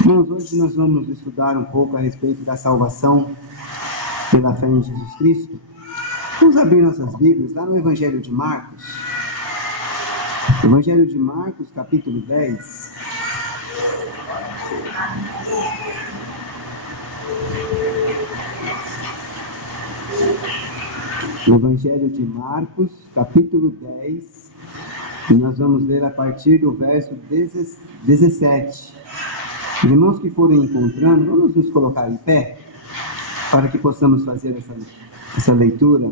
Irmãos, hoje nós vamos estudar um pouco a respeito da salvação pela fé em Jesus Cristo. Vamos abrir nossas Bíblias lá no Evangelho de Marcos. Evangelho de Marcos, capítulo 10. Evangelho de Marcos, capítulo 10. E nós vamos ler a partir do verso 17. Os irmãos que forem encontrando, vamos nos colocar em pé para que possamos fazer essa leitura.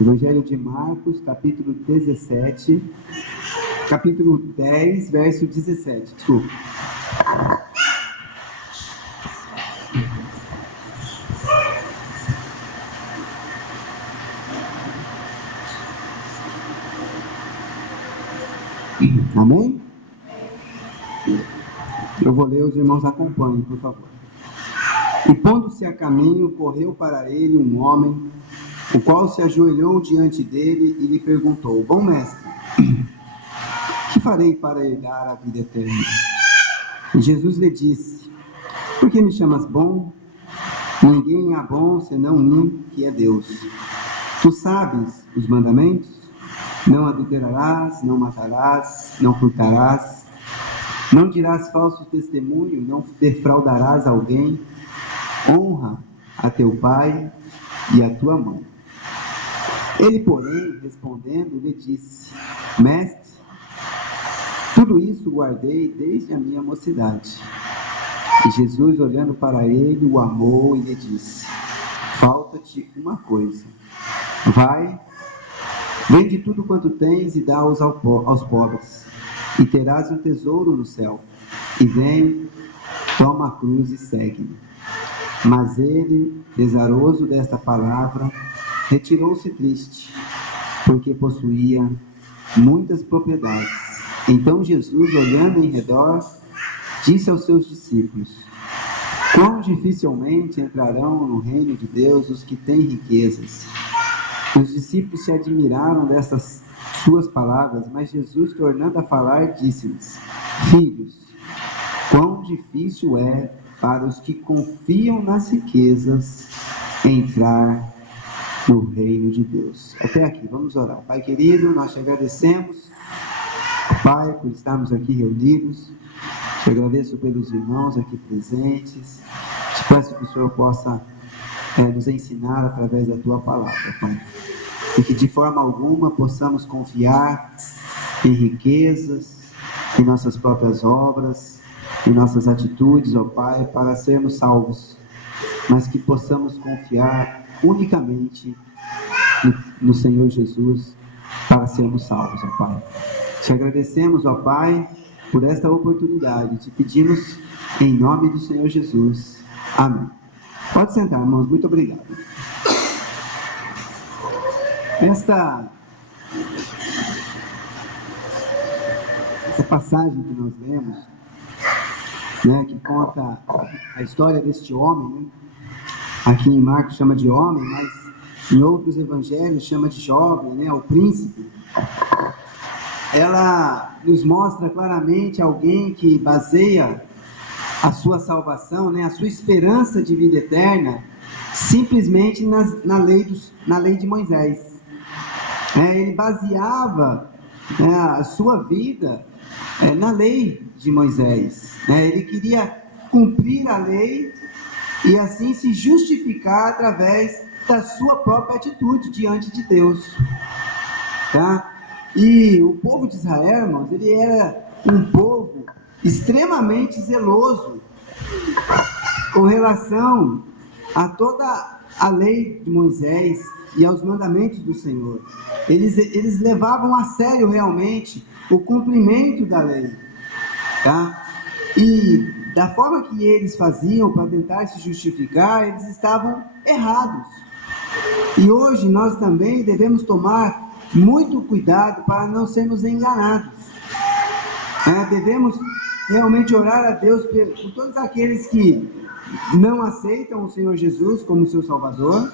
Evangelho de Marcos, capítulo 17, capítulo 10, verso 17. Desculpa. Amém? Eu vou ler, os irmãos acompanhem, por favor. E pondo-se a caminho, correu para ele um homem, o qual se ajoelhou diante dele e lhe perguntou: Bom mestre, que farei para herdar a vida eterna? E Jesus lhe disse: Por que me chamas bom? Ninguém há bom senão um, que é Deus. Tu sabes os mandamentos? Não adulterarás, não matarás, não furtarás, não dirás falso testemunho, não defraudarás alguém, honra a teu pai e a tua mãe. Ele, porém, respondendo, lhe disse: Mestre, tudo isso guardei desde a minha mocidade. E Jesus, olhando para ele, o amou e lhe disse: Falta-te uma coisa. Vai, vende tudo quanto tens e dá-os aos pobres, e terás um tesouro no céu. E vem, toma a cruz e segue-me. Mas ele, pesaroso desta palavra, retirou-se triste, porque possuía muitas propriedades. Então Jesus, olhando em redor, disse aos seus discípulos: Quão dificilmente entrarão no reino de Deus os que têm riquezas. Os discípulos se admiraram dessas suas palavras, mas Jesus, tornando a falar, disse-lhes: Filhos, quão difícil é para os que confiam nas riquezas entrar no reino de Deus. Até aqui, vamos orar. Pai querido, nós te agradecemos, Pai, por estarmos aqui reunidos. Te agradeço pelos irmãos aqui presentes. Te peço que o Senhor possa nos ensinar através da tua palavra, Pai. E que de forma alguma possamos confiar em riquezas, em nossas próprias obras, em nossas atitudes, ó Pai, para sermos salvos, mas que possamos confiar unicamente no Senhor Jesus para sermos salvos, ó Pai. Te agradecemos, ó Pai, por esta oportunidade. Te pedimos em nome do Senhor Jesus. Amém. Pode sentar, irmãos. Muito obrigado. Essa passagem que nós lemos, né, que conta a história deste homem, né? Aqui em Marcos chama de homem, mas em outros evangelhos chama de jovem, né, o príncipe. Ela nos mostra claramente alguém que baseia a sua salvação, né, a sua esperança de vida eterna, simplesmente na lei de Moisés. Ele baseava a sua vida na lei de Moisés. Ele queria cumprir a lei e assim se justificar através da sua própria atitude diante de Deus. Tá? E o povo de Israel, irmãos, ele era um povo extremamente zeloso com relação a toda a lei de Moisés e aos mandamentos do Senhor. Eles levavam a sério realmente o cumprimento da lei, tá? E da forma que eles faziam para tentar se justificar, eles estavam errados. E hoje nós também devemos tomar muito cuidado para não sermos enganados. Devemos realmente orar a Deus por todos aqueles que não aceitam o Senhor Jesus como seu Salvador,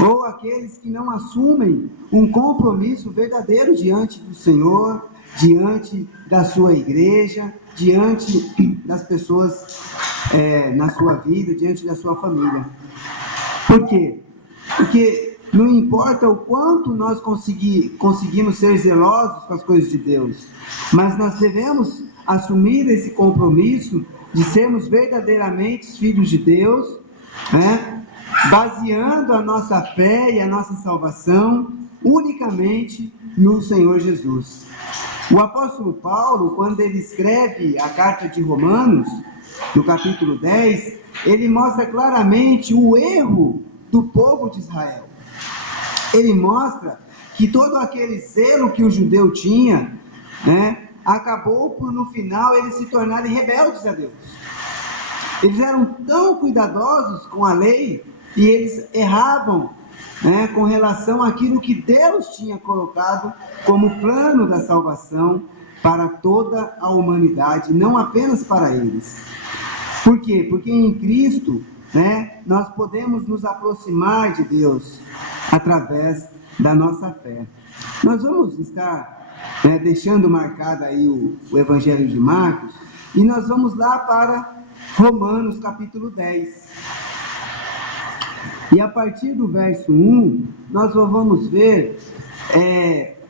ou aqueles que não assumem um compromisso verdadeiro diante do Senhor, diante da sua igreja, diante das pessoas na sua vida, diante da sua família. Por quê? Porque não importa o quanto nós conseguimos ser zelosos com as coisas de Deus, mas nós devemos assumir esse compromisso de sermos verdadeiramente filhos de Deus, né? Baseando a nossa fé e a nossa salvação unicamente no Senhor Jesus. O apóstolo Paulo, quando ele escreve a carta de Romanos, no capítulo 10, ele mostra claramente o erro do povo de Israel. Ele mostra que todo aquele zelo que o judeu tinha, né, acabou por, no final, eles se tornarem rebeldes a Deus. Eles eram tão cuidadosos com a lei e eles erravam, né, com relação àquilo que Deus tinha colocado como plano da salvação para toda a humanidade, não apenas para eles. Por quê? Porque em Cristo, né, nós podemos nos aproximar de Deus através da nossa fé. Nós vamos estar deixando marcado aí o Evangelho de Marcos, e nós vamos lá para Romanos capítulo 10. E a partir do verso 1, nós vamos ver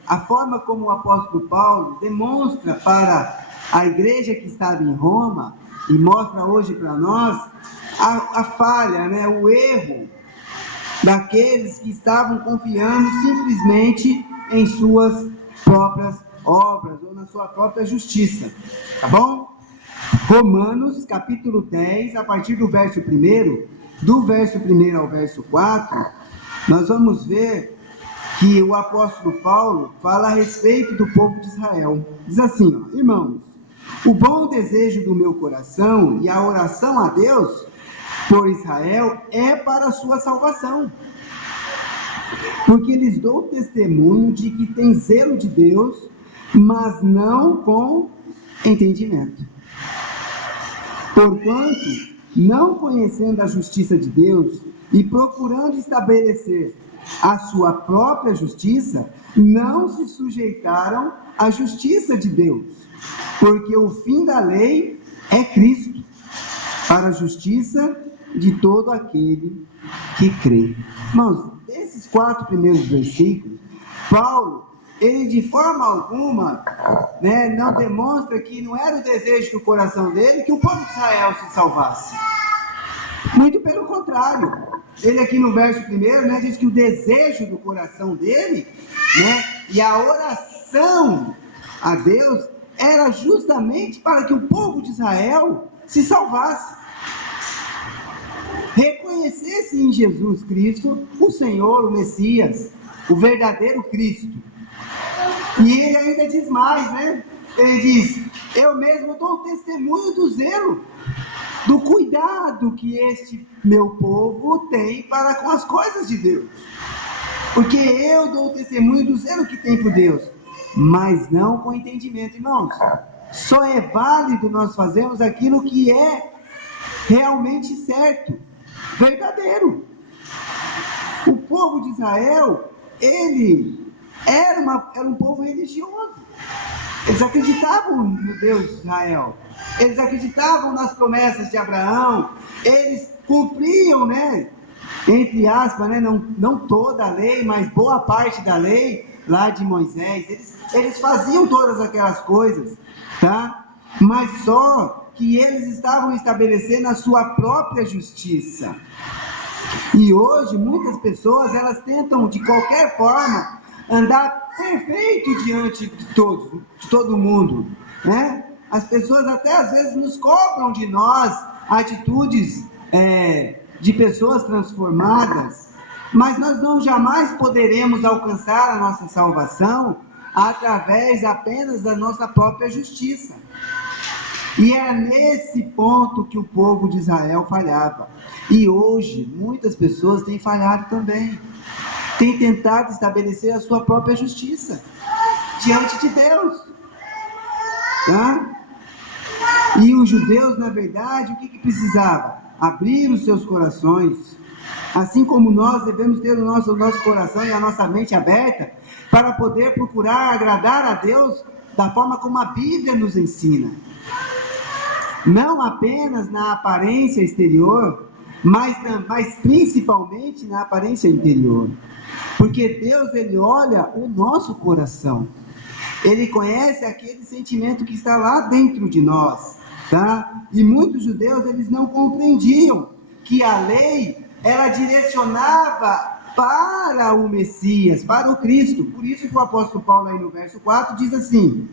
a forma como o apóstolo Paulo demonstra para a igreja que estava em Roma, e mostra hoje para nós, a falha, né, o erro daqueles que estavam confiando simplesmente em suas próprias obras, ou na sua própria justiça, tá bom? Romanos capítulo 10, a partir do verso 1, do verso 1 ao verso 4, nós vamos ver que o apóstolo Paulo fala a respeito do povo de Israel. Diz assim, ó: irmãos, o bom desejo do meu coração e a oração a Deus por Israel é para a sua salvação, porque lhes dou testemunho de que tem zelo de Deus, mas não com entendimento. Porquanto, não conhecendo a justiça de Deus e procurando estabelecer a sua própria justiça, não se sujeitaram à justiça de Deus, porque o fim da lei é Cristo, para a justiça de todo aquele que crê. Irmãos, esses 4 primeiros versículos, Paulo, ele de forma alguma, né, não demonstra que não era o desejo do coração dele que o povo de Israel se salvasse. Muito pelo contrário. Ele aqui no verso 1, né, diz que o desejo do coração dele, né, e a oração a Deus era justamente para que o povo de Israel se salvasse, reconhecesse em Jesus Cristo o Senhor, o Messias, o verdadeiro Cristo. E ele ainda diz mais, né? Ele diz: eu mesmo dou testemunho do zelo, do cuidado que este meu povo tem para com as coisas de Deus. Porque eu dou testemunho do zelo que tem por Deus, mas não com entendimento. Irmãos, só é válido nós fazermos aquilo que é realmente certo, verdadeiro. O povo de Israel, ele era um povo religioso. Eles acreditavam no Deus de Israel, eles acreditavam nas promessas de Abraão, eles cumpriam, né, entre aspas, né, não toda a lei, mas boa parte da lei lá de Moisés. Eles faziam todas aquelas coisas, tá? Mas só que eles estavam estabelecendo a sua própria justiça. E hoje muitas pessoas, elas tentam de qualquer forma andar perfeito diante de todo mundo, né? As pessoas até às vezes nos cobram de nós atitudes de pessoas transformadas, mas nós não jamais poderemos alcançar a nossa salvação através apenas da nossa própria justiça. E é nesse ponto que o povo de Israel falhava. E hoje, muitas pessoas têm falhado também. Têm tentado estabelecer a sua própria justiça diante de Deus. Tá? E os judeus, na verdade, o que precisavam? Abrir os seus corações, Assim como nós devemos ter o nosso coração e a nossa mente aberta para poder procurar agradar a Deus da forma como a Bíblia nos ensina. Não apenas na aparência exterior, mas principalmente na aparência interior. Porque Deus, Ele olha o nosso coração. Ele conhece aquele sentimento que está lá dentro de nós, tá? E muitos judeus, eles não compreendiam que a lei, ela direcionava para o Messias, para o Cristo. Por isso que o apóstolo Paulo aí no verso 4 diz assim,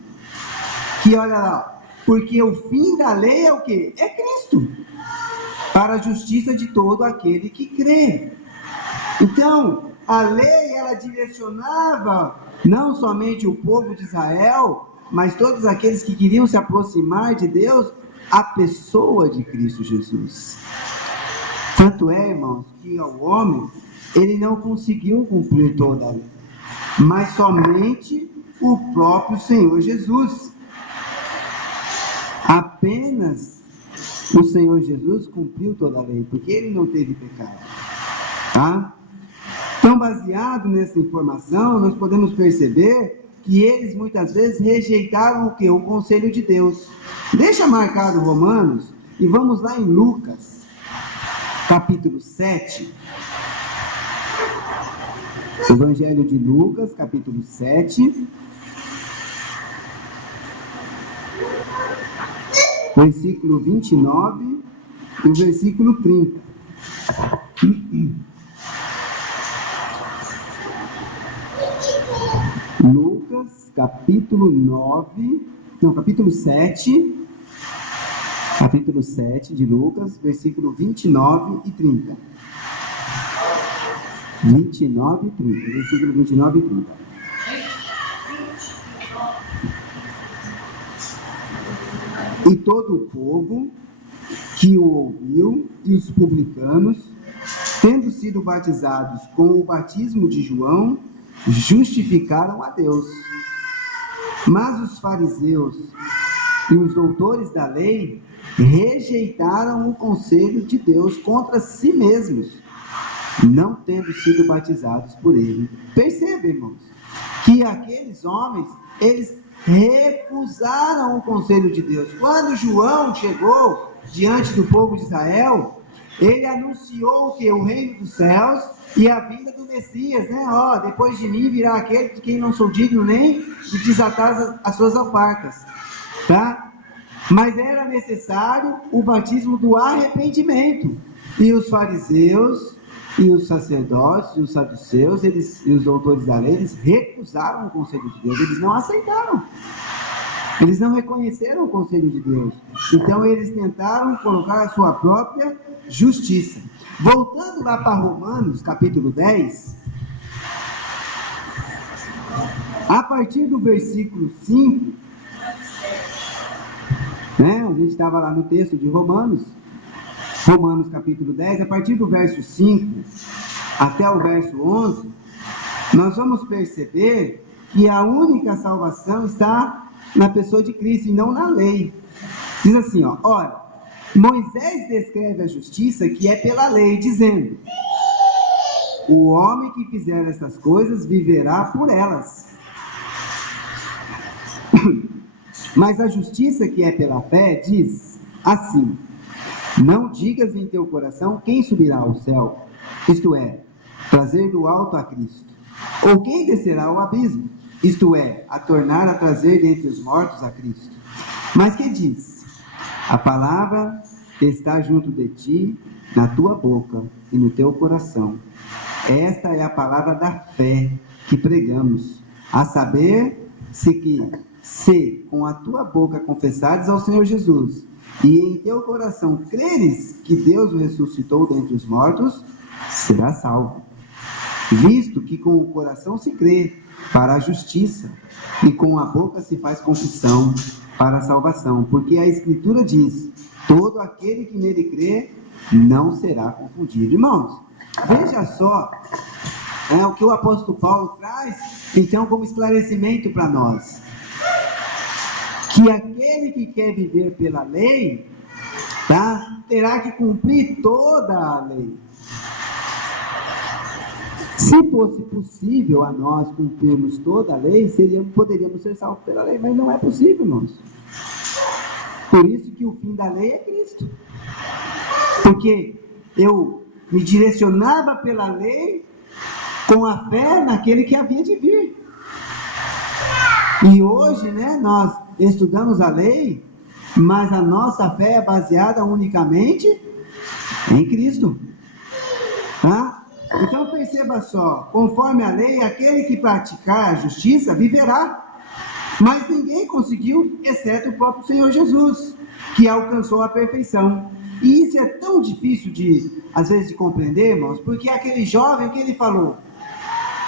que olha lá, porque o fim da lei é o quê? É Cristo, para a justiça de todo aquele que crê. Então, a lei, ela direcionava não somente o povo de Israel, mas todos aqueles que queriam se aproximar de Deus, a pessoa de Cristo Jesus. Tanto é, irmãos, que o homem, ele não conseguiu cumprir toda a lei, mas somente o próprio Senhor Jesus. Apenas o Senhor Jesus cumpriu toda a lei, porque ele não teve pecado, tá? Então, baseado nessa informação, nós podemos perceber que eles muitas vezes rejeitaram o quê? O conselho de Deus. Deixa marcado Romanos e vamos lá em Lucas, capítulo 7. Evangelho de Lucas, capítulo 7. Versículo 29 e o versículo 30. Lucas, capítulo 7, capítulo 7 de Lucas, versículo 29 e 30. 29 e 30, versículo 29 e 30. E todo o povo que o ouviu, e os publicanos, tendo sido batizados com o batismo de João, justificaram a Deus. Mas os fariseus e os doutores da lei rejeitaram o conselho de Deus contra si mesmos, não tendo sido batizados por ele. Perceba, irmãos, que aqueles homens, eles recusaram o conselho de Deus. Quando João chegou diante do povo de Israel, ele anunciou que o reino dos céus e a vinda do Messias, né? Depois de mim virá aquele de quem não sou digno nem de desatar as suas alparcas, tá? Mas era necessário o batismo do arrependimento. E os fariseus e os sacerdotes e os saduceus, e os doutores da lei, eles recusaram o conselho de Deus, eles não aceitaram. Eles não reconheceram o conselho de Deus. Então eles tentaram colocar a sua própria justiça. Voltando lá para Romanos, capítulo 10, a partir do versículo 5, a gente estava lá no texto de Romanos capítulo 10, a partir do verso 5 até o verso 11, nós vamos perceber que a única salvação está na pessoa de Cristo e não na lei. Diz assim, ora, Moisés descreve a justiça que é pela lei, dizendo: o homem que fizer estas coisas viverá por elas. Mas a justiça que é pela fé diz assim: não digas em teu coração quem subirá ao céu, isto é, trazer do alto a Cristo, ou quem descerá ao abismo, isto é, a tornar a trazer dentre os mortos a Cristo. Mas que diz? A palavra está junto de ti, na tua boca e no teu coração. Esta é a palavra da fé que pregamos, a saber, se com a tua boca confessares ao Senhor Jesus, e em teu coração creres que Deus o ressuscitou dentre os mortos, serás salvo. Visto que com o coração se crê para a justiça, e com a boca se faz confissão para a salvação, porque a Escritura diz: todo aquele que nele crê não será confundido. Irmãos, veja só o que o apóstolo Paulo traz, então, como esclarecimento para nós. Que aquele que quer viver pela lei, terá que cumprir toda a lei. Se fosse possível a nós cumprirmos toda a lei, poderíamos ser salvos pela lei, mas não é possível, irmãos. Por isso que o fim da lei é Cristo. Porque eu me direcionava pela lei com a fé naquele que havia de vir. E hoje, nós estudamos a lei, mas a nossa fé é baseada unicamente em Cristo. Tá? Então perceba só, conforme a lei, aquele que praticar a justiça viverá. Mas ninguém conseguiu, exceto o próprio Senhor Jesus, que alcançou a perfeição. E isso é tão difícil às vezes, de compreender, irmãos, porque aquele jovem, que ele falou: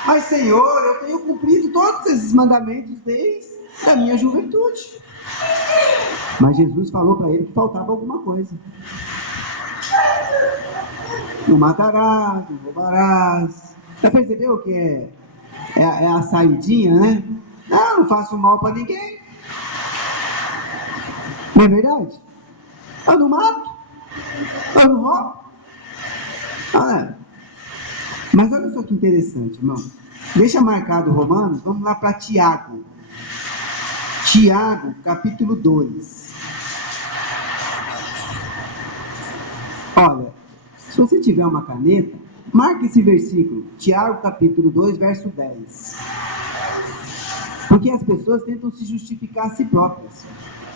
mas Senhor, eu tenho cumprido todos esses mandamentos desde a minha juventude. Mas Jesus falou para ele que faltava alguma coisa. Não matarás, não roubarás. Já percebeu o que é a saidinha, né? Não faço mal para ninguém. Não é verdade? Eu não mato, eu não roubo. Mas olha só que interessante, irmão. Deixa marcado Romanos, vamos lá para Tiago. Tiago, capítulo 2. Olha, se você tiver uma caneta, marque esse versículo, Tiago, capítulo 2, verso 10. Porque as pessoas tentam se justificar a si próprias.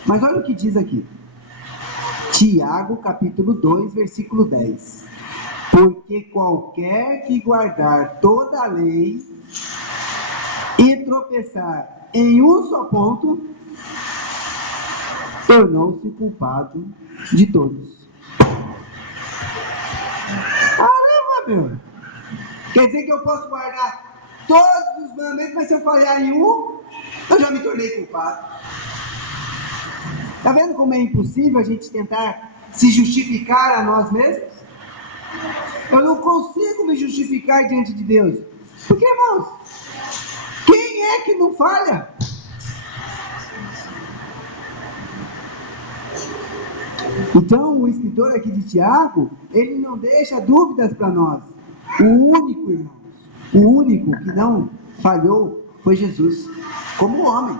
Mas olha o que diz aqui. Tiago, capítulo 2, versículo 10. Porque qualquer que guardar toda a lei e tropeçar em um só ponto, tornou-se culpado de todos. Caramba, meu! Quer dizer que eu posso guardar todos os mandamentos, mas se eu falhar em um, eu já me tornei culpado. Está vendo como é impossível a gente tentar se justificar a nós mesmos? Eu não consigo me justificar diante de Deus. Porque, irmãos, quem é que não falha? Então, o escritor aqui de Tiago, ele não deixa dúvidas para nós. O único, irmãos, o único que não falhou foi Jesus, como homem.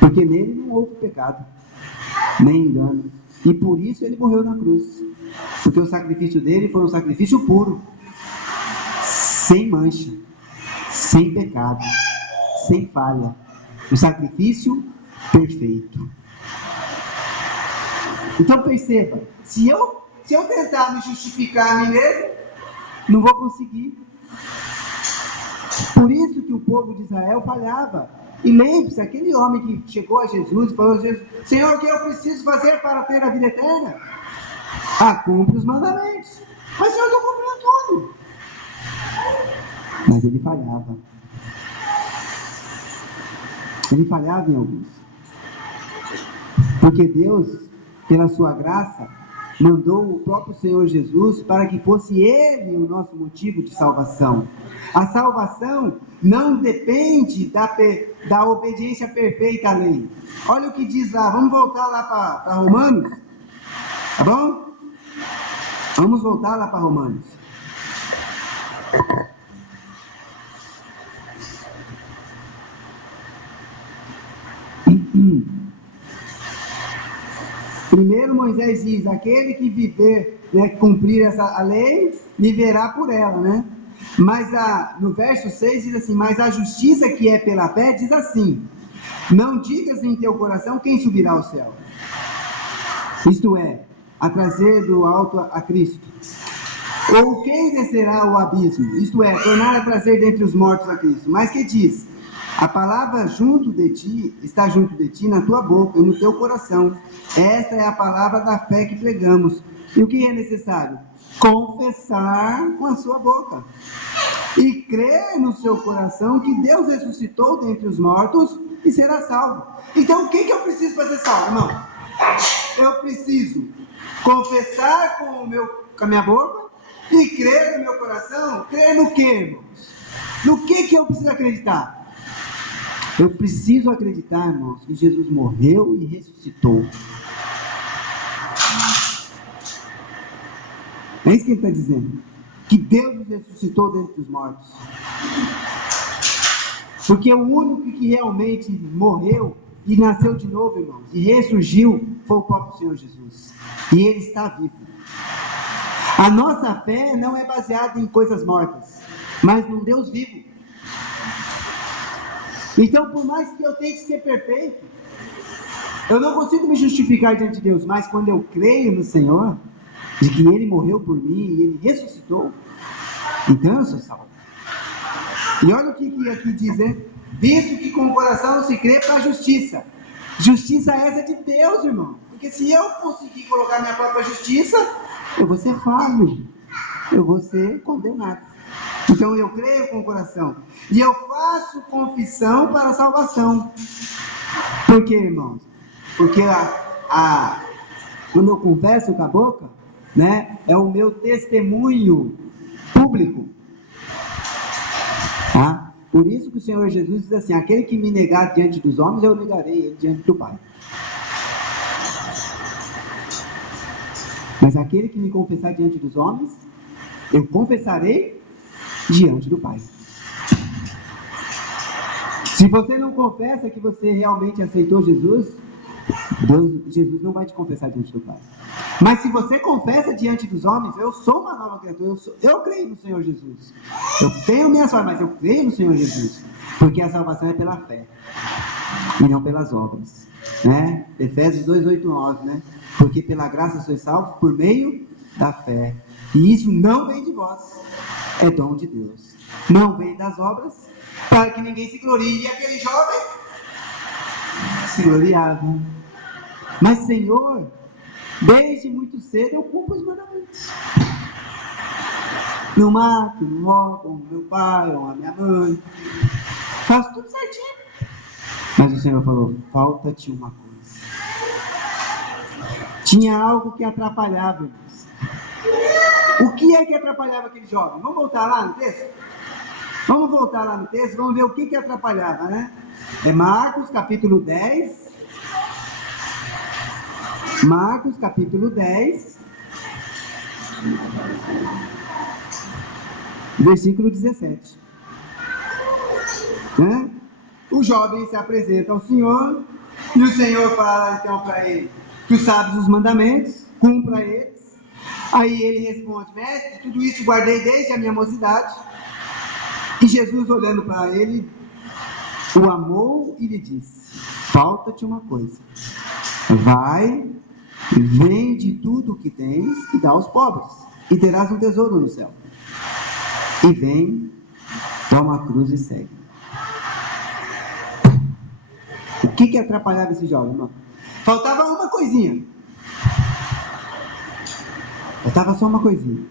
Porque nele não houve pecado, nem engano. E por isso ele morreu na cruz. Porque o sacrifício dele foi um sacrifício puro, sem mancha, sem pecado, sem falha. Um sacrifício perfeito. Então perceba, se eu tentar me justificar a mim mesmo, não vou conseguir. Por isso que o povo de Israel falhava. E lembre-se, aquele homem que chegou a Jesus e falou: Senhor, o que eu preciso fazer para ter a vida eterna? Cumpre os mandamentos. Mas Senhor, eu cumpriu tudo. Mas ele falhava. Ele falhava em alguns. Porque Deus, pela sua graça, mandou o próprio Senhor Jesus para que fosse Ele o nosso motivo de salvação. A salvação não depende da obediência perfeita à lei. Olha o que diz lá, vamos voltar lá para Romanos, tá bom? Vamos voltar lá para Romanos. Primeiro Moisés diz: aquele que viver, cumprir a lei, viverá por ela, Mas no verso 6 diz assim: mas a justiça que é pela fé diz assim: não digas em teu coração quem subirá ao céu. Isto é, a trazer do alto a Cristo. Ou quem descerá ao abismo? Isto é, tornar a trazer dentre os mortos a Cristo. Mas que diz? A palavra está junto de ti, na tua boca e no teu coração. Esta é a palavra da fé que pregamos. E o que é necessário? Confessar com a sua boca e crer no seu coração que Deus ressuscitou dentre os mortos e será salvo. Então, o que eu preciso para ser salvo, irmão? Eu preciso confessar com a minha boca e crer no meu coração. Crer no quê, irmãos? No que eu preciso acreditar? Eu preciso acreditar, irmãos, que Jesus morreu e ressuscitou. É isso que ele está dizendo. que Deus nos ressuscitou dentre os mortos. Porque o único que realmente morreu e nasceu de novo, irmãos, e ressurgiu, foi o próprio Senhor Jesus. E Ele está vivo. A nossa fé não é baseada em coisas mortas, mas num Deus vivo. Então, por mais que eu tente ser perfeito, eu não consigo me justificar diante de Deus, mas quando eu creio no Senhor, de que Ele morreu por mim e Ele ressuscitou, então eu sou salvo. E olha o que aqui diz, né? Visto que com o coração se crê para a justiça. Justiça essa de Deus, irmão. Porque se eu conseguir colocar minha própria justiça, eu vou ser falho, eu vou ser condenado. Então eu creio com o coração e eu faço confissão para a salvação. Por quê, irmãos? Porque quando eu confesso com a boca, né, é o meu testemunho público. Tá? Por isso que o Senhor Jesus diz assim: aquele que me negar diante dos homens, eu negarei ele diante do Pai. Mas aquele que me confessar diante dos homens, eu confessarei diante do Pai. Se você não confessa que você realmente aceitou Jesus, Jesus não vai te confessar diante do Pai. Mas se você confessa diante dos homens, eu sou uma nova criatura, eu creio no Senhor Jesus. Eu tenho minhas falhas, mas eu creio no Senhor Jesus. Porque a salvação é pela fé e não pelas obras, né? Efésios 2, 8, 9, né? Porque pela graça sois salvos por meio da fé. E isso não vem de vós, é dom de Deus. Não vem das obras, para que ninguém se glorie. E aquele jovem se gloriava. Mas, Senhor, desde muito cedo eu cumpro os mandamentos. Não mato, não roubo, honro meu pai, honro a minha mãe. Faço tudo certinho. Mas o Senhor falou: falta-te uma coisa. Tinha algo que atrapalhava, irmãos. O que é que atrapalhava aquele jovem? Vamos voltar lá no texto? Vamos voltar lá no texto, vamos ver o que atrapalhava, né? É Marcos capítulo 10. Marcos capítulo 10, versículo 17. Né? O jovem se apresenta ao Senhor, e o Senhor fala então para ele que sabe os mandamentos, cumpra eles. Aí ele responde: mestre, tudo isso guardei desde a minha mocidade. E Jesus, olhando para ele, o amou e lhe disse: falta-te uma coisa. Vai, vende tudo o que tens e dá aos pobres, e terás um tesouro no céu. E vem, toma a cruz e segue. O que atrapalhava esse jovem, irmão? Faltava uma coisinha. Faltava só uma coisinha.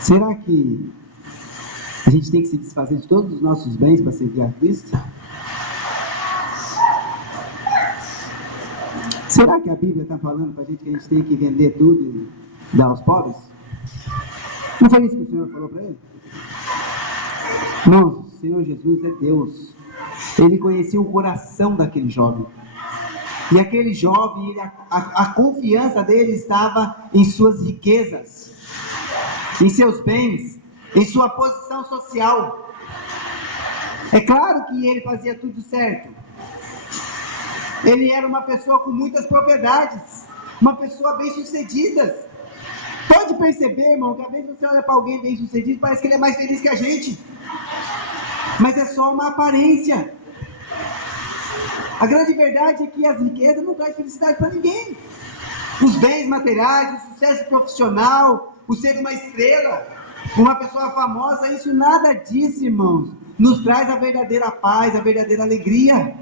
Será que a gente tem que se desfazer de todos os nossos bens para seguir a Cristo? Será que a Bíblia está falando para a gente que a gente tem que vender tudo e dar aos pobres? Não foi isso que o Senhor falou para ele? Não, o Senhor Jesus é Deus. Ele conhecia o coração daquele jovem. E aquele jovem, a confiança dele estava em suas riquezas, em seus bens, em sua posição social. É claro que ele fazia tudo certo. Ele era uma pessoa com muitas propriedades, uma pessoa bem-sucedida. Pode perceber, irmão, que às vezes você olha para alguém bem-sucedido, parece que ele é mais feliz que a gente. Mas é só uma aparência. A grande verdade é que as riquezas não trazem felicidade para ninguém. Os bens materiais, o sucesso profissional, o ser uma estrela, uma pessoa famosa, isso nada disso, irmãos, nos traz a verdadeira paz, a verdadeira alegria.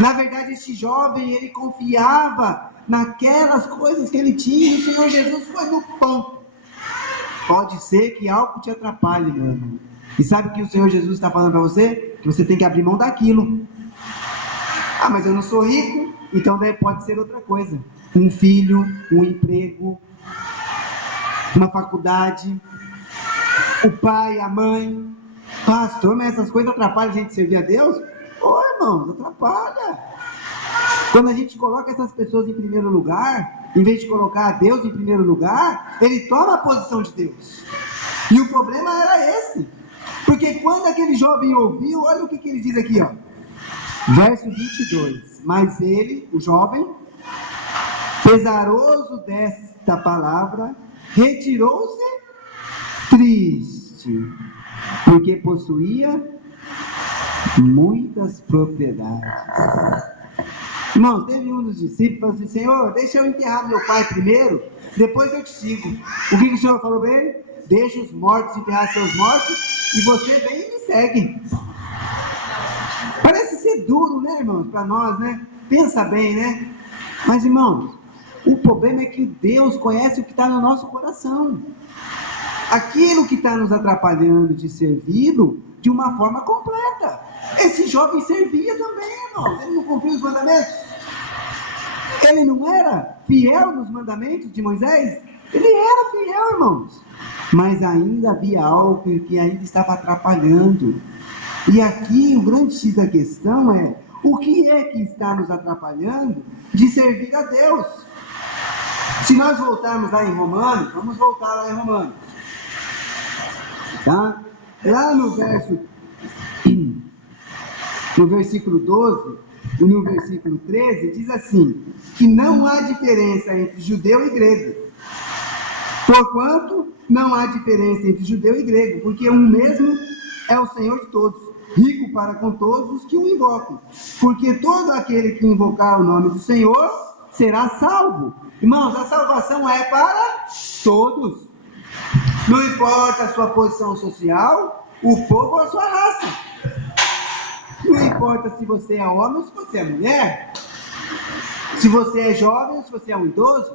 Na verdade, este jovem, ele confiava naquelas coisas que ele tinha, e o Senhor Jesus foi no ponto. Pode ser que algo te atrapalhe, meu irmão. E sabe o que o Senhor Jesus está falando para você? Que você tem que abrir mão daquilo. Ah, mas eu não sou rico, então pode ser outra coisa. Um filho, um emprego, uma faculdade, o pai, a mãe. Pastor, mas essas coisas atrapalham a gente servir a Deus? Ô, irmãos, atrapalha. Quando a gente coloca essas pessoas em primeiro lugar, em vez de colocar Deus em primeiro lugar, ele toma a posição de Deus. E o problema era esse. Porque quando aquele jovem ouviu, olha o que ele diz aqui, ó. Verso 22. Mas ele, o jovem, pesaroso desta palavra, retirou-se triste, porque possuía muitas propriedades. Irmãos, teve um dos discípulos que falou assim: Senhor, deixa eu enterrar meu pai primeiro, depois eu te sigo. O que o Senhor falou para ele? Deixa os mortos enterrar seus mortos e você vem e me segue. Parece ser duro, né, irmãos, para nós, né? Pensa bem, né? Mas, irmãos, o problema é que Deus conhece o que está no nosso coração. Aquilo que está nos atrapalhando de servi-lo de uma forma completa. Esse jovem servia também, irmãos. Ele não cumpria os mandamentos. Ele não era fiel nos mandamentos de Moisés. Ele era fiel, irmãos. Mas ainda havia algo que ainda estava atrapalhando. E aqui o grande X da questão é: o que é que está nos atrapalhando de servir a Deus? Se nós voltarmos lá em Romanos, vamos voltar lá em Romanos. Tá? Lá no versículo 12 e no versículo 13 diz assim, que não há diferença entre judeu e grego, porquanto não há diferença entre judeu e grego, porque um mesmo é o Senhor de todos, rico para com todos os que o invocam, porque todo aquele que invocar o nome do Senhor será salvo. Irmãos, a salvação é para todos. Não importa a sua posição social, o povo ou a sua raça. Não importa se você é homem ou se você é mulher. Se você é jovem ou se você é um idoso.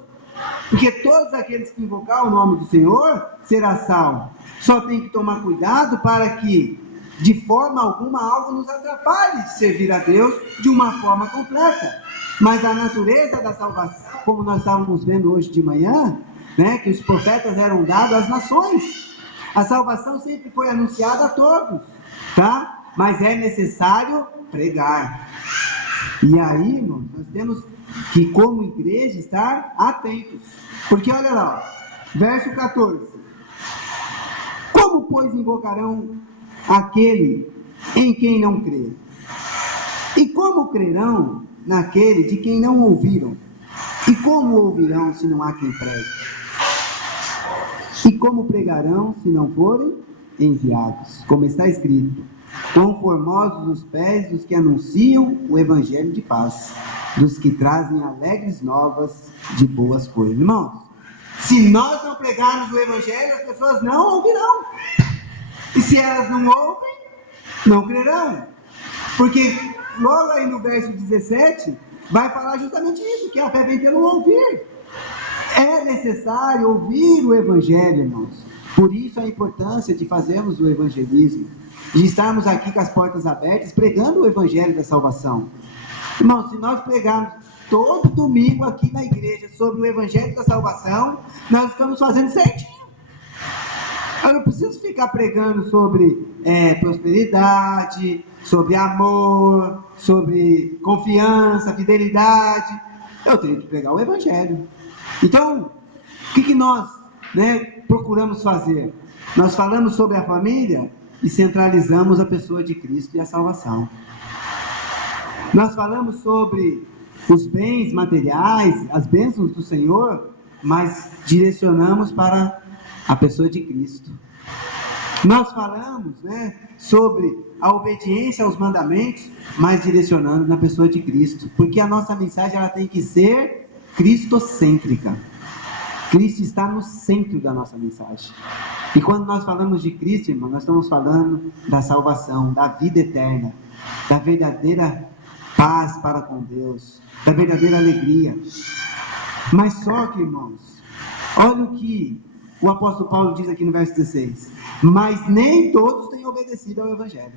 Porque todos aqueles que invocar o nome do Senhor será salvo. Só tem que tomar cuidado para que, de forma alguma, algo nos atrapalhe de servir a Deus de uma forma completa. Mas a natureza da salvação, como nós estávamos vendo hoje de manhã, né, que os profetas eram dados às nações. A salvação sempre foi anunciada a todos, tá? Mas é necessário pregar. E aí, irmãos, nós temos que, como igreja, estar atentos. Porque olha lá, ó, verso 14. Como, pois, invocarão aquele em quem não crê? E como crerão naquele de quem não ouviram? E como ouvirão se não há quem pregue? E como pregarão se não forem enviados? Como está escrito: quão formosos os pés dos que anunciam o evangelho de paz, dos que trazem alegres novas de boas coisas. Irmãos, se nós não pregarmos o evangelho, as pessoas não ouvirão. E se elas não ouvem, não crerão. Porque logo aí no verso 17, vai falar justamente isso, que a fé vem pelo ouvir. É necessário ouvir o evangelho, irmãos. Por isso a importância de fazermos o evangelismo, de estarmos aqui com as portas abertas, pregando o evangelho da salvação. Irmãos, se nós pregarmos todo domingo aqui na igreja sobre o evangelho da salvação, nós estamos fazendo certinho. Eu não preciso ficar pregando sobre prosperidade, sobre amor, sobre confiança, fidelidade. Eu tenho que pregar o evangelho. Então, o que nós, procuramos fazer? Nós falamos sobre a família e centralizamos a pessoa de Cristo e a salvação. Nós falamos sobre os bens materiais, as bênçãos do Senhor, mas direcionamos para a pessoa de Cristo. Nós falamos, sobre a obediência aos mandamentos, mas direcionando na pessoa de Cristo, porque a nossa mensagem ela tem que ser cristocêntrica. Cristo está no centro da nossa mensagem. E quando nós falamos de Cristo, irmão, nós estamos falando da salvação, da vida eterna, da verdadeira paz para com Deus, da verdadeira alegria. Mas só que, irmãos, olha o que o apóstolo Paulo diz aqui no verso 16: mas nem todos têm obedecido ao evangelho.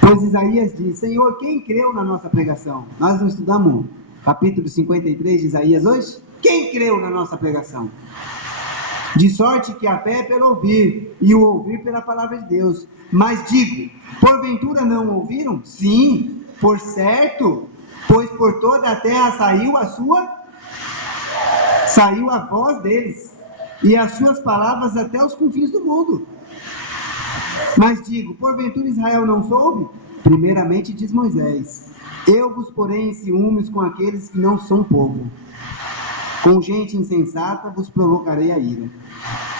Pois Isaías diz: Senhor, quem creu na nossa pregação? Nós não estudamos capítulo 53 de Isaías hoje? Quem creu na nossa pregação? De sorte que a fé é pelo ouvir, e o ouvir pela palavra de Deus. Mas digo, porventura não ouviram? Sim, por certo, pois por toda a terra saiu a voz deles, e as suas palavras até os confins do mundo. Mas digo, porventura Israel não soube? Primeiramente diz Moisés: eu vos porei em ciúmes com aqueles que não são povo. Com gente insensata vos provocarei a ira.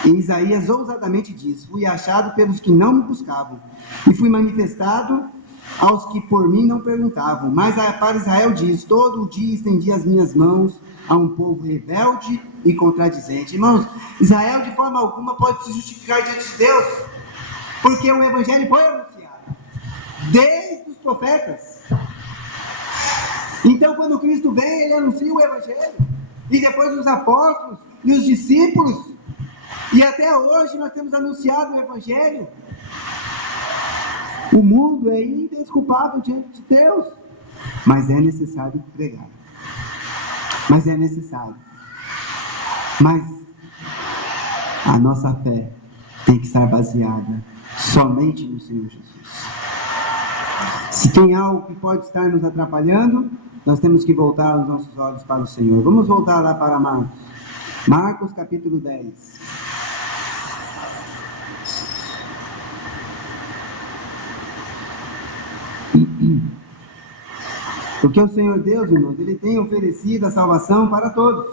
E Isaías ousadamente diz: fui achado pelos que não me buscavam, e fui manifestado aos que por mim não perguntavam. Mas para Israel diz: todo o dia estendi as minhas mãos a um povo rebelde e contradizente. Irmãos, Israel de forma alguma pode se justificar diante de Deus, porque o evangelho foi anunciado desde os profetas. Então, quando Cristo vem, ele anuncia o evangelho, e depois os apóstolos e os discípulos, e até hoje nós temos anunciado o evangelho. O mundo é indesculpável diante de Deus, mas é necessário pregar, mas é necessário, mas a nossa fé tem que estar baseada somente no Senhor Jesus. Se tem algo que pode estar nos atrapalhando, nós temos que voltar os nossos olhos para o Senhor. Vamos voltar lá para Marcos capítulo 10. Porque o Senhor Deus, irmãos, Ele tem oferecido a salvação para todos.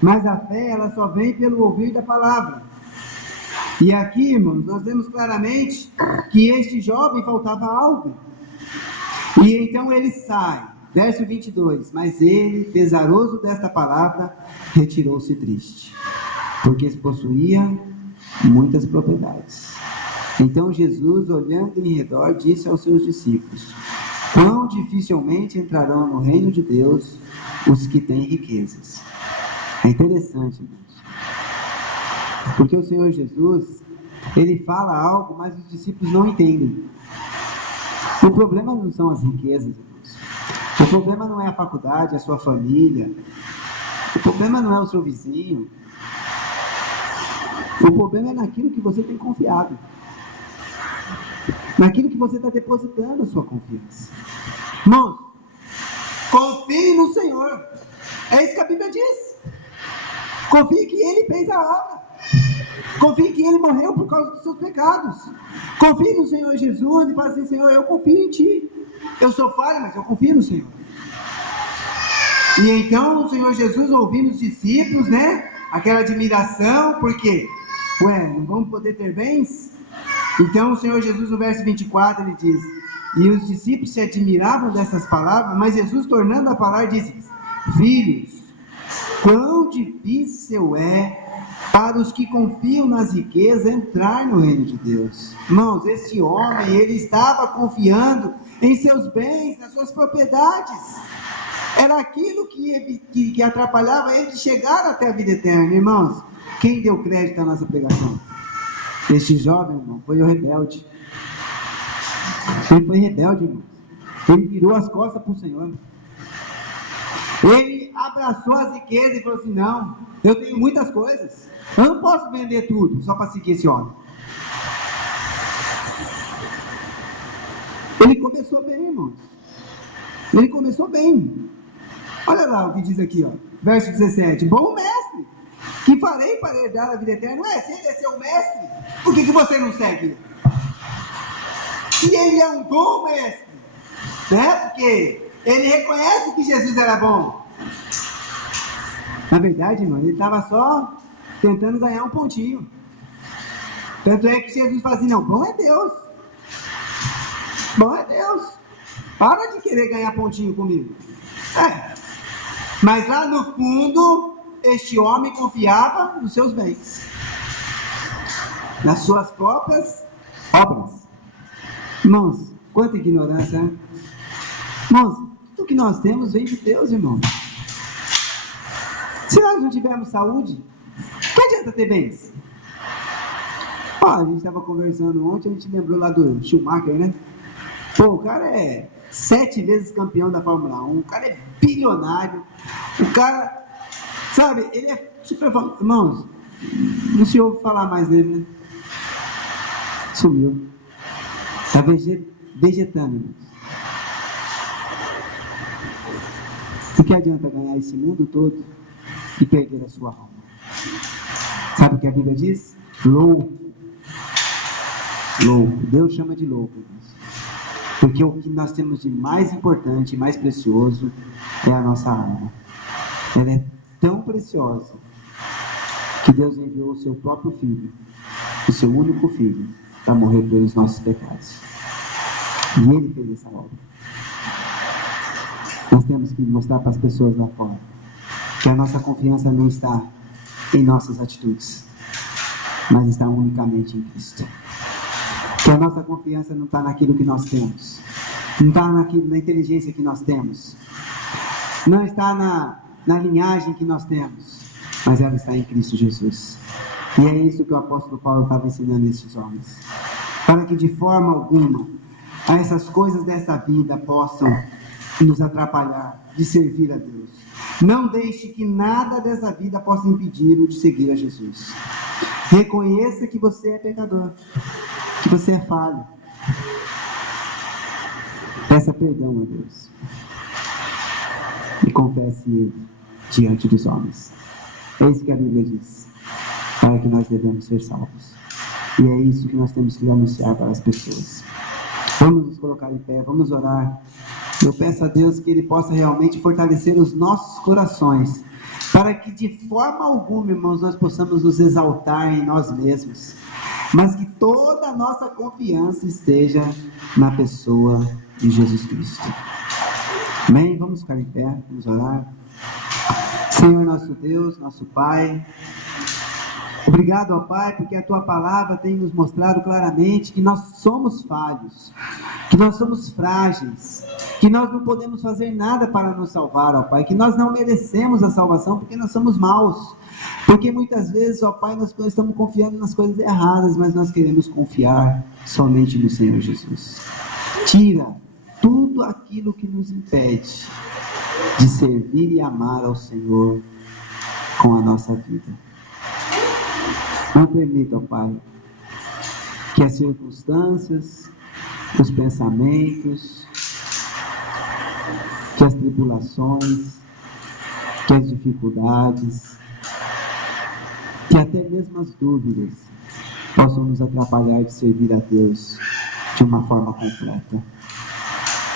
Mas a fé, ela só vem pelo ouvir da palavra. E aqui, irmãos, nós vemos claramente que este jovem faltava algo. E então ele sai, verso 22, mas ele, pesaroso desta palavra, retirou-se triste, porque possuía muitas propriedades. Então Jesus, olhando em redor, disse aos seus discípulos: quão dificilmente entrarão no reino de Deus os que têm riquezas. É interessante, irmãos, porque o Senhor Jesus, ele fala algo, mas os discípulos não entendem. O problema não são as riquezas, irmãos. O problema não é a faculdade, a sua família. O problema não é o seu vizinho. O problema é naquilo que você tem confiado, naquilo que você está depositando a sua confiança. Irmãos, confie no Senhor. É isso que a Bíblia diz. Confie que Ele fez a obra. Confie que Ele morreu por causa dos seus pecados. Confie no Senhor Jesus e fale assim: Senhor, eu confio em Ti. Eu sou falho, mas eu confio no Senhor. E então o Senhor Jesus, ouvindo os discípulos, né? Aquela admiração, porque, não vamos poder ter bens? Então o Senhor Jesus, no verso 24, ele diz: e os discípulos se admiravam dessas palavras, mas Jesus, tornando a falar, disse: filhos, quão difícil é para os que confiam nas riquezas entrar no reino de Deus. Irmãos, esse homem, ele estava confiando em seus bens, nas suas propriedades. Era aquilo que atrapalhava ele de chegar até a vida eterna. Irmãos, quem deu crédito à nossa pregação? Este jovem, irmão, foi o rebelde. Ele foi rebelde, irmão. Ele virou as costas para o Senhor. Ele abraçou as riquezas e falou assim: não, eu tenho muitas coisas, eu não posso vender tudo só para seguir esse homem. Ele começou bem, irmãos. Ele começou bem. Olha lá o que diz aqui, verso 17: bom mestre, que farei para herdar a vida eterna? Se ele é seu mestre, por que você não segue? Se ele é um bom mestre, né? Porque ele reconhece que Jesus era bom. Na verdade, irmão, ele estava só tentando ganhar um pontinho. Tanto é que Jesus fala assim: não, bom é Deus. Bom é Deus. Para de querer ganhar pontinho comigo. Mas lá no fundo, este homem confiava nos seus bens, nas suas próprias obras. Irmãos, quanta ignorância, né? Irmãos, tudo que nós temos vem de Deus, irmão. Se nós não tivermos saúde, que adianta ter bens? A gente estava conversando ontem, a gente lembrou lá do Schumacher, né? O cara é 7 vezes campeão da Fórmula 1, o cara é bilionário, o cara, sabe, ele é super famoso. Irmãos, não se ouve falar mais dele, né? Sumiu. Está vegetando, irmãos. O que adianta ganhar esse mundo todo e perder a sua alma? Sabe o que a Bíblia diz? Louco. Louco. Deus chama de louco. Porque o que nós temos de mais importante e mais precioso é a nossa alma. Ela é tão preciosa que Deus enviou o seu próprio Filho, o seu único Filho, para morrer pelos nossos pecados. E Ele fez essa obra. Nós temos que mostrar para as pessoas lá fora que a nossa confiança não está em nossas atitudes, mas está unicamente em Cristo. Que a nossa confiança não está naquilo que nós temos, não está na inteligência que nós temos, não está na linhagem que nós temos, mas ela está em Cristo Jesus. E é isso que o apóstolo Paulo estava ensinando a esses homens, para que de forma alguma essas coisas dessa vida possam nos atrapalhar de servir a Deus. Não deixe que nada dessa vida possa impedir-o de seguir a Jesus. Reconheça que você é pecador, que você é falho. Peça perdão a Deus e confesse Ele diante dos homens. É isso que a Bíblia diz, para que nós devemos ser salvos. E é isso que nós temos que anunciar para as pessoas. Vamos nos colocar em pé, vamos orar. Eu peço a Deus que Ele possa realmente fortalecer os nossos corações, para que de forma alguma, irmãos, nós possamos nos exaltar em nós mesmos, mas que toda a nossa confiança esteja na pessoa de Jesus Cristo. Amém? Vamos ficar em pé, vamos orar. Senhor nosso Deus, nosso Pai, obrigado, ó Pai, porque a Tua palavra tem nos mostrado claramente que nós somos falhos, que nós somos frágeis, que nós não podemos fazer nada para nos salvar, ó Pai, que nós não merecemos a salvação porque nós somos maus, porque muitas vezes, ó Pai, nós estamos confiando nas coisas erradas, mas nós queremos confiar somente no Senhor Jesus. Tira tudo aquilo que nos impede de servir e amar ao Senhor com a nossa vida. Não permita, ó Pai, que as circunstâncias, os pensamentos, que as tribulações, que as dificuldades, que até mesmo as dúvidas possam nos atrapalhar de servir a Deus de uma forma completa,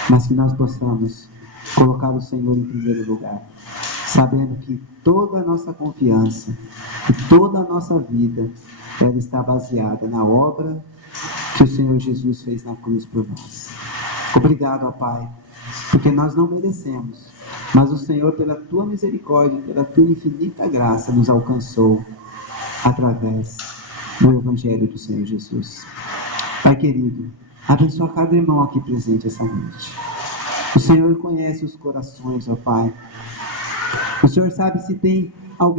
mas que nós possamos colocar o Senhor em primeiro lugar, sabendo que toda a nossa confiança e toda a nossa vida, ela está baseada na obra que o Senhor Jesus fez na cruz por nós. Obrigado, ó Pai, porque nós não merecemos, mas o Senhor, pela Tua misericórdia, pela Tua infinita graça, nos alcançou através do Evangelho do Senhor Jesus. Pai querido, abençoa cada irmão aqui presente essa noite. O Senhor conhece os corações, ó Pai. O Senhor sabe se tem